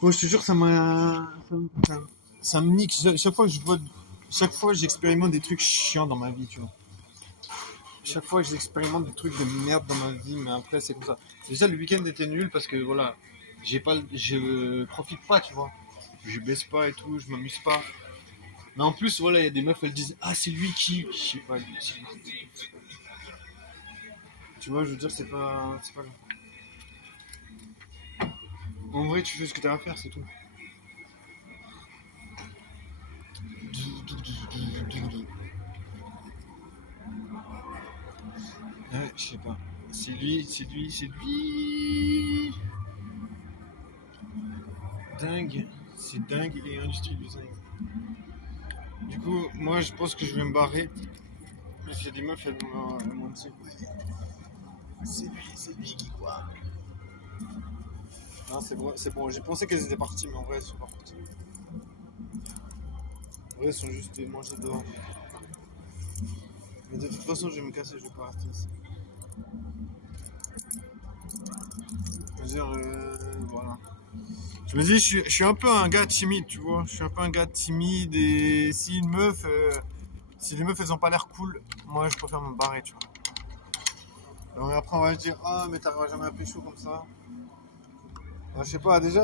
Bon, je te jure, ça me nique. Chaque fois, j'expérimente des trucs chiants dans ma vie, tu vois. Chaque fois, j'expérimente des trucs de merde dans ma vie, mais après, c'est comme ça. Déjà, le week-end était nul parce que voilà, je profite pas, tu vois. Je baisse pas et tout, je m'amuse pas. Mais en plus, voilà, il y a des meufs, elles disent, ah, c'est lui qui, je sais pas, tu vois, je veux dire, c'est pas grave. En vrai, tu fais ce que t'as à faire, c'est tout. Ouais, je sais pas. C'est lui. Dingue. C'est dingue et industrie du zinc. Du coup, moi, je pense que je vais me barrer. Parce qu'il y a des meufs, elles m'ont dit, ouais, c'est lui qui quoi. Non, c'est vrai, c'est bon. J'ai pensé qu'elles étaient parties, mais en vrai, elles sont pas parties. En vrai, elles sont juste mangées dehors. Mais de toute façon, je vais me casser, je vais pas rester ici. Je veux dire, voilà. Je me dis, je suis un peu un gars timide, tu vois. Je suis un peu un gars timide et si si les meufs elles ont pas l'air cool, moi je préfère me barrer, tu vois. Donc après on va se dire, ah mais t'arriveras jamais à pécho comme ça. Je sais pas, déjà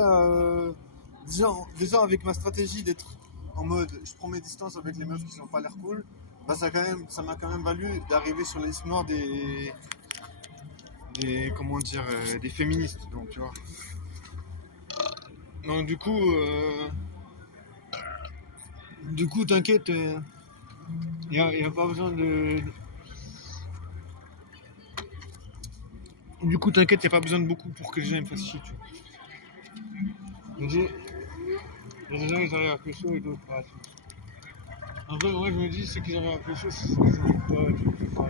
avec ma stratégie d'être en mode, je prends mes distances avec les meufs qui n'ont pas l'air cool, bah ça m'a quand même valu d'arriver sur les listes noires comment dire, des féministes, donc tu vois. Donc du coup t'inquiète, y a pas besoin de. Du coup t'inquiète, y a pas besoin de beaucoup pour que les gens me fassent chier, tu vois. Il y a des gens ils arrivent à pécho et d'autres pas. En vrai, moi je me dis, ceux qui arrivent à pécho, c'est ceux qui n'arrivent pas, tu vois.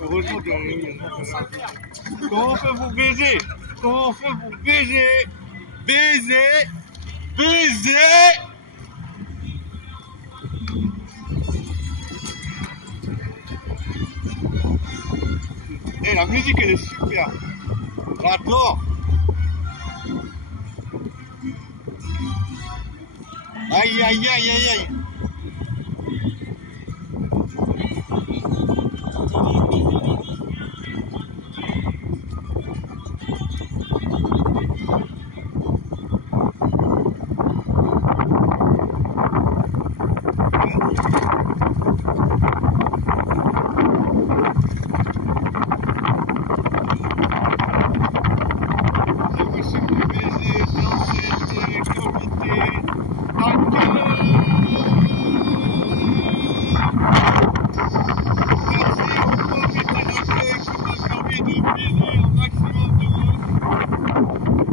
Heureusement qu'il y a des gens. Comment on fait pour baiser? Comment on fait pour baiser? Baiser! Baiser! Et la musique elle est super! J'adore! Aïe aïe aïe aïe aïe! C'est possible de baiser, danser, profiter,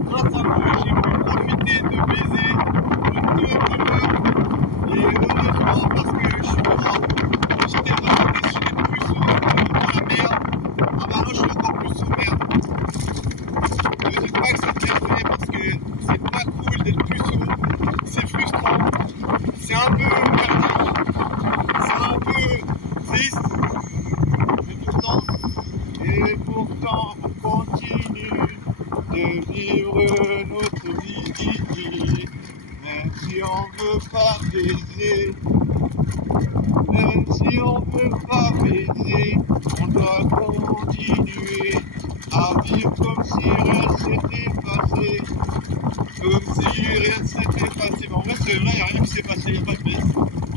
grâce à vous, j'ai pu profiter de baiser de meufs. Et heureusement, parce que je suis mort, j'étais vraiment déçu d'être plus sous dans la merde. Ah bah là, je suis encore plus sous merde. Ne dites pas que c'est bien fait parce que c'est pas cool d'être plus sous. C'est frustrant. C'est un peu merdique. C'est un peu triste. Et pourtant, on continue de vivre notre vie. Même si on veut pas baiser, même si on veut pas baiser, on doit continuer à vivre comme si rien s'était passé. Comme si rien s'était passé. Mais en vrai, c'est vrai, il n'y a rien qui s'est passé, il n'y a pas de baisse.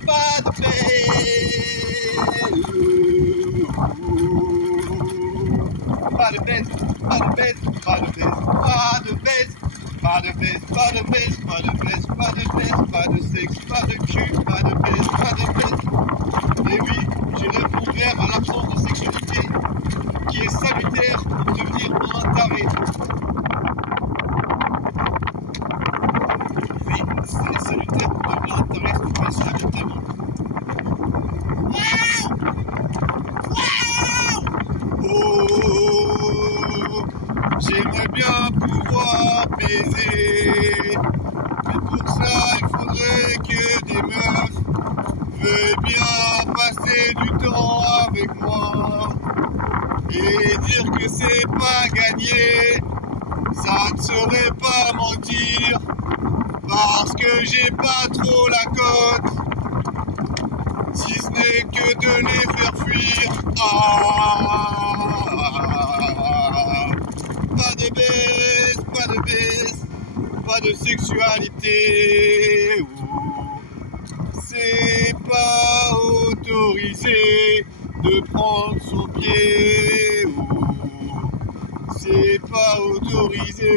Pas de baisse. Pas de baisse, pas de baisse, pas de baisse, pas de baisse. Pas de baisse, pas de baisse, pas de baisse, pas de baisse, pas de sexe, pas de cul, pas de baisse, pas de baisse. Et oui, j'ai répondu à l'absence de sexualité qui est salutaire pour devenir un taré. Oui, c'est salutaire pour devenir un taré, c'est pas ça de ta vie. Oh, j'aimerais bien pouvoir baiser, mais pour ça il faudrait que des veux bien passer du temps avec moi et dire que c'est pas gagné, ça ne serait pas mentir, parce que j'ai pas trop la cote, si ce n'est que de les faire fuir. Pas de baisse, pas de baisse, pas de sexualité. C'est pas autorisé de prendre son pied. C'est pas autorisé.